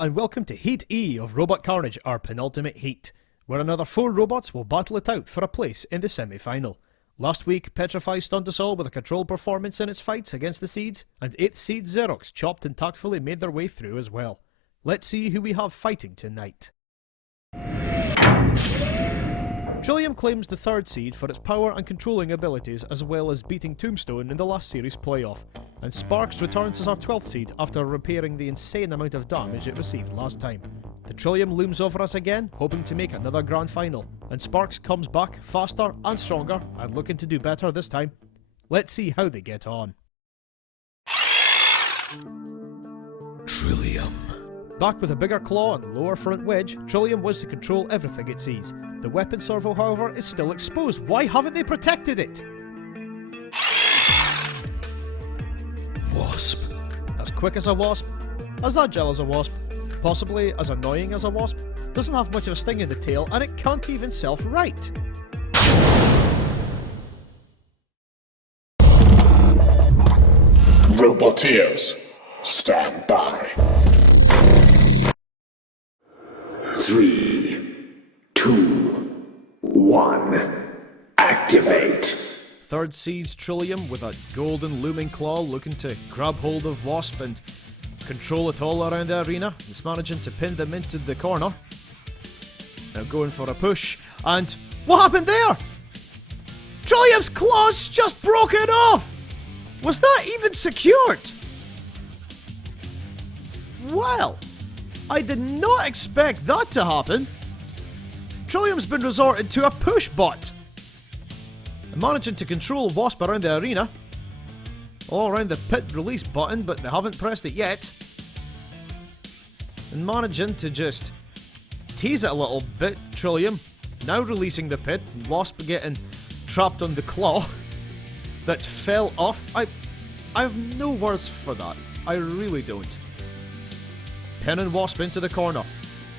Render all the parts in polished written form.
and welcome to Heat E of Robot Carnage, our penultimate heat, where another 4 robots will battle it out for a place in the semi-final. Last week, Petrify stunned us all with a controlled performance in its fights against the Seeds, and 8th Seed Xerox chopped and tactfully made their way through as well. Let's see who we have fighting tonight. Trillium claims the 3rd seed for its power and controlling abilities, as well as beating Tombstone in the last series playoff, and Sparks returns as our 12th seed after repairing the insane amount of damage it received last time. The Trillium looms over us again, hoping to make another grand final, and Sparks comes back faster and stronger and looking to do better this time. Let's see how they get on. Trillium. Back with a bigger claw and lower front wedge, Trillium wants to control everything it sees. The weapon servo, however, is still exposed. Why haven't they protected it? Wasp. As quick as a wasp, as agile as a wasp, possibly as annoying as a wasp, doesn't have much of a sting in the tail, and it can't even self-right. Roboteers, stand by. 3, 2, 1, activate. 3rd Seed's Trillium with a golden looming claw looking to grab hold of Wasp and control it all around the arena. It's managing to pin them into the corner. Now going for a push, and what happened there? Trillium's claws just broken off! Was that even secured? Well, I did not expect that to happen. Trillium's been resorted to a push bot. Managing to control Wasp around the arena. All around the pit release button, but they haven't pressed it yet. And managing to just tease it a little bit, Trillium. Now releasing the pit, Wasp getting trapped on the claw that fell off. I have no words for that. I really don't. Pinning Wasp into the corner.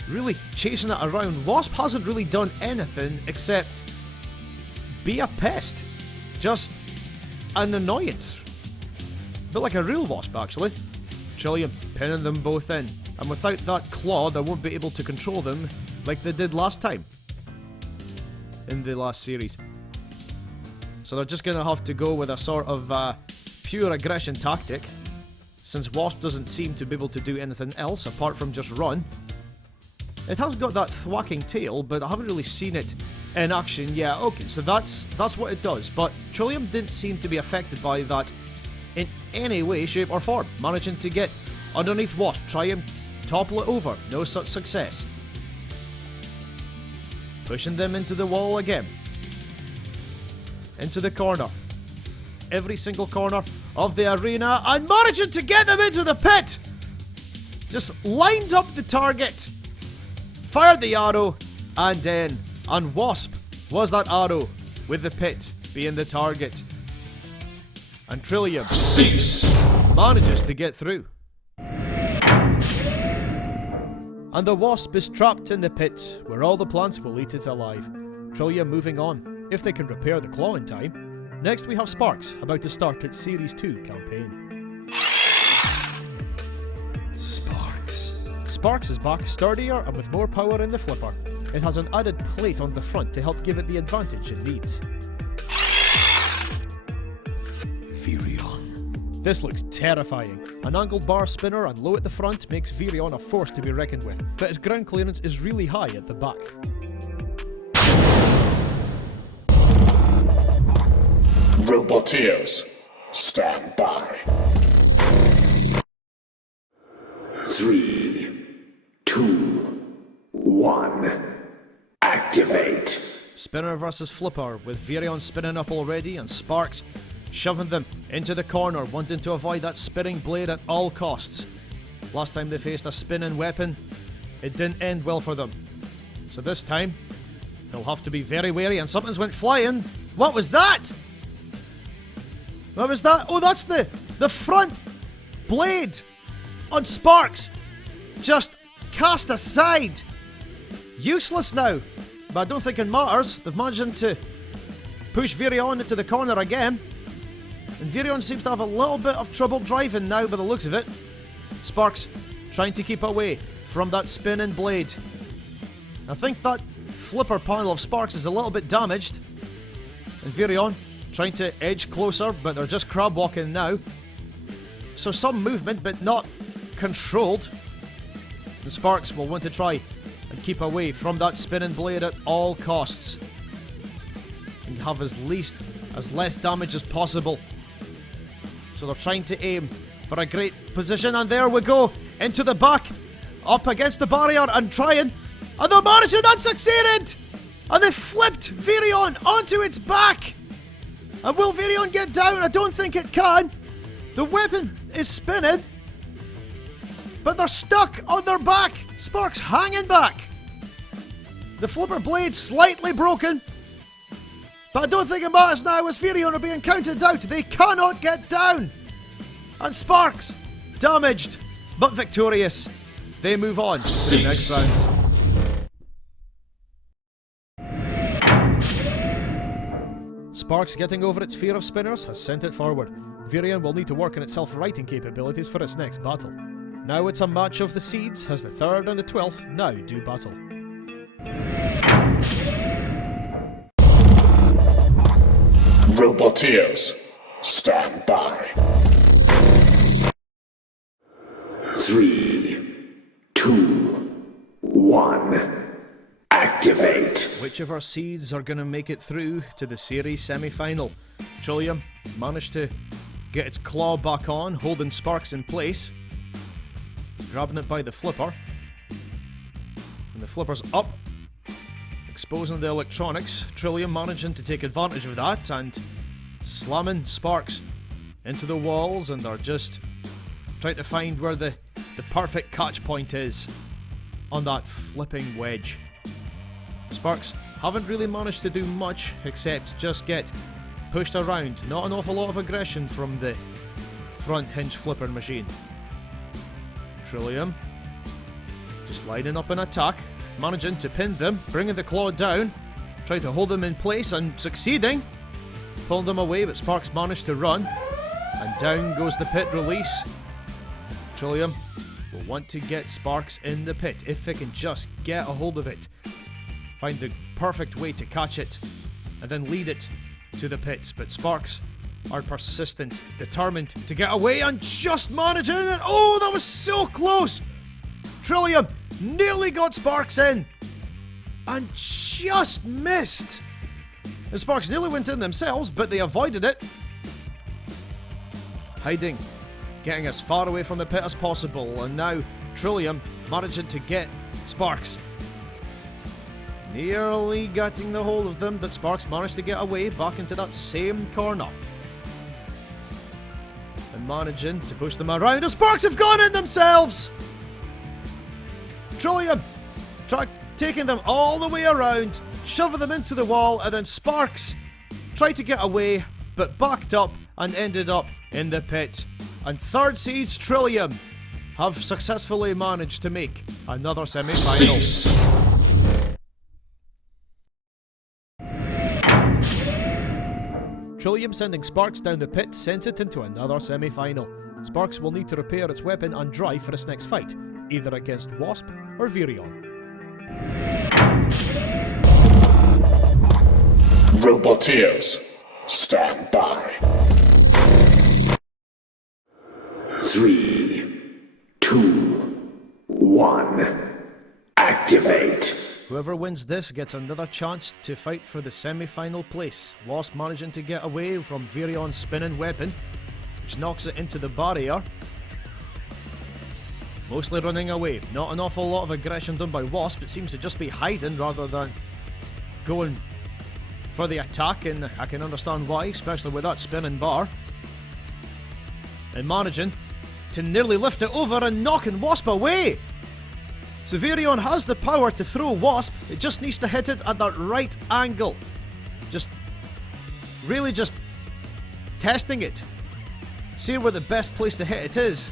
Really chasing it around. Wasp hasn't really done anything except be a pest. Just an annoyance. A bit like a real Wasp, actually. Trillium pinning them both in. And without that claw, they won't be able to control them like they did last time. In the last series. So they're just going to have to go with a sort of pure aggression tactic. Since Wasp doesn't seem to be able to do anything else apart from just run. It has got that thwacking tail, but I haven't really seen it in action. Yeah, okay, so that's what it does. But Trillium didn't seem to be affected by that in any way, shape or form. Managing to get underneath Wasp, try and topple it over. No such success. Pushing them into the wall again. Into the corner. Every single corner of the arena, and managing to get them into the pit! Just lined up the target. Fired the arrow, and then, and Wasp was that arrow, with the pit being the target. And Trillium Cease. manages to get through. And the Wasp is trapped in the pit, where all the plants will eat it alive. Trillium moving on, if they can repair the claw in time. Next we have Sparks, about to start its Series 2 campaign. Sparks is back, sturdier and with more power in the flipper. It has an added plate on the front to help give it the advantage it needs. Virion. This looks terrifying. An angled bar spinner and low at the front makes Virion a force to be reckoned with, but its ground clearance is really high at the back. Roboteers, stand by. 3, 2, 1, activate. Spinner versus Flipper, with Virion spinning up already and Sparks shoving them into the corner, wanting to avoid that spinning blade at all costs. Last time they faced a spinning weapon, it didn't end well for them. So this time, they'll have to be very wary, and something's went flying. What was that? What was that? Oh, that's the front blade on Sparks. Just cast aside. Useless now. But I don't think it matters. They've managed to push Virion into the corner again. And Virion seems to have a little bit of trouble driving now by the looks of it. Sparks trying to keep away from that spinning blade. I think that flipper panel of Sparks is a little bit damaged. And Virion trying to edge closer, but they're just crab walking now. So some movement, but not controlled. And Sparks will want to try and keep away from that spinning blade at all costs. And have as less damage as possible. So they're trying to aim for a great position, and there we go, into the back, up against the barrier and trying, and they're managing and succeeded! And they flipped Virion onto its back! And will Virion get down? I don't think it can. The weapon is spinning, but they're stuck on their back. Sparks hanging back. The flipper blade slightly broken, but I don't think it matters now as Virion are being counted out. They cannot get down. And Sparks, damaged, but victorious. They move on to the next round. Sparks, getting over its fear of spinners, has sent it forward. Virion will need to work on its self-righting capabilities for its next battle. Now it's a match of the seeds, as the 3rd and the 12th now do battle. Roboteers, stand by. 3, 2, 1. Activate. Which of our seeds are going to make it through to the series semi-final? Trillium managed to get its claw back on, holding Sparks in place. Grabbing it by the flipper. And the flipper's up, exposing the electronics. Trillium managing to take advantage of that and slamming Sparks into the walls, and they're just trying to find where the perfect catch point is on that flipping wedge. Sparks haven't really managed to do much except just get pushed around. Not an awful lot of aggression from the front hinge flipper machine. Trillium just lining up an attack, managing to pin them, bringing the claw down, trying to hold them in place and succeeding. Pulling them away, but Sparks managed to run, and down goes the pit release. Trillium will want to get Sparks in the pit if it can just get a hold of it. Find the perfect way to catch it and then lead it to the pit. But Sparks are persistent, determined to get away, and just managing it. Oh, that was so close! Trillium nearly got Sparks in and just missed. And Sparks nearly went in themselves, but they avoided it. Hiding, getting as far away from the pit as possible, and now Trillium managing to get Sparks. Nearly getting the hold of them, but Sparks managed to get away back into that same corner. And managing to push them around. The Sparks have gone in themselves! Trillium taking them all the way around, shoving them into the wall, and then Sparks tried to get away, but backed up and ended up in the pit. And third seeds Trillium have successfully managed to make another semi-final. Trillium sending Sparks down the pit sends it into another semi-final. Sparks will need to repair its weapon and drive for its next fight, either against Wasp or Vyrion. Roboteers, stand by. 3, 2, 1. Activate. Whoever wins this gets another chance to fight for the semi-final place. Wasp managing to get away from Virion's spinning weapon, which knocks it into the barrier. Mostly running away. Not an awful lot of aggression done by Wasp. It seems to just be hiding rather than going for the attack, and I can understand why, especially with that spinning bar. And managing to nearly lift it over and knocking Wasp away. So Virion has the power to throw Wasp, it just needs to hit it at that right angle. Really just testing it. See where the best place to hit it is,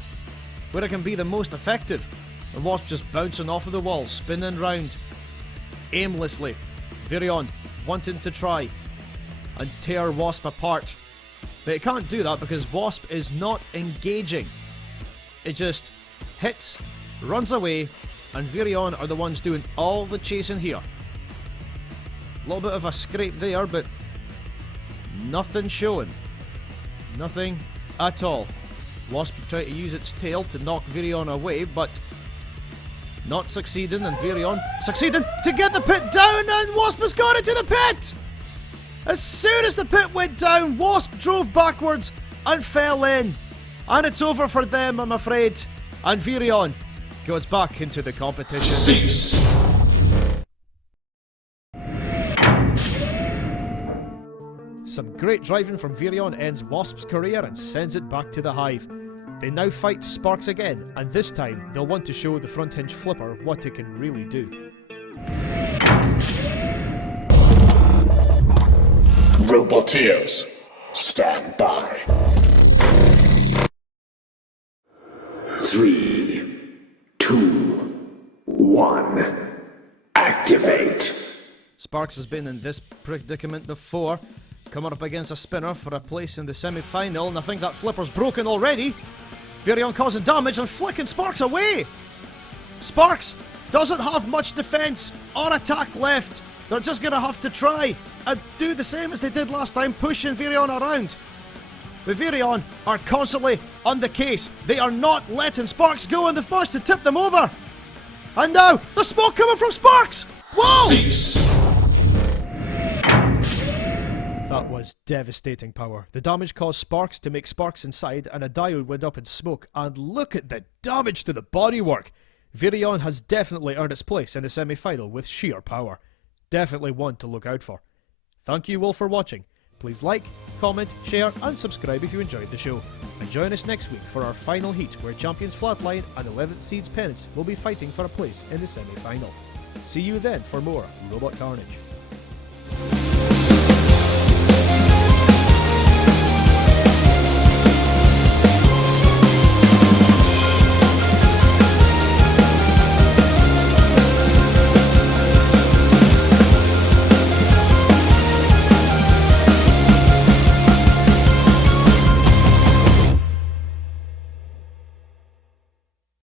where it can be the most effective. And Wasp just bouncing off of the wall, spinning round aimlessly. Virion wanting to try and tear Wasp apart. But it can't do that because Wasp is not engaging. It just hits, runs away, and Virion are the ones doing all the chasing here. A little bit of a scrape there, but nothing showing. Nothing at all. Wasp trying to use its tail to knock Virion away, but not succeeding, and Virion succeeding to get the pit down, and Wasp has got into the pit! As soon as the pit went down, Wasp drove backwards and fell in. And it's over for them, I'm afraid. And Virion goes back into the competition. Cease. Some great driving from Virion ends Wasp's career and sends it back to the hive. They now fight Sparks again, and this time they'll want to show the front hinge flipper what it can really do. Roboteers, stand by. 3, 2, 1, activate. Sparks has been in this predicament before, coming up against a spinner for a place in the semi-final, and I think that flipper's broken already. Virion causing damage and flicking Sparks away. Sparks doesn't have much defense or attack left. They're just going to have to try and do the same as they did last time, pushing Virion around. But Virion are constantly on the case. They are not letting Sparks go, and they've managed to tip them over. And now, the smoke coming from Sparks! Whoa! Cease. That was devastating power. The damage caused Sparks to make sparks inside, and a diode went up in smoke, and look at the damage to the bodywork. Virion has definitely earned its place in the semi-final with sheer power. Definitely one to look out for. Thank you all for watching. Please like, comment, share and subscribe if you enjoyed the show. And join us next week for our final heat where Champions Flatline and 11th Seeds Pennants will be fighting for a place in the semi-final. See you then for more Robot Carnage.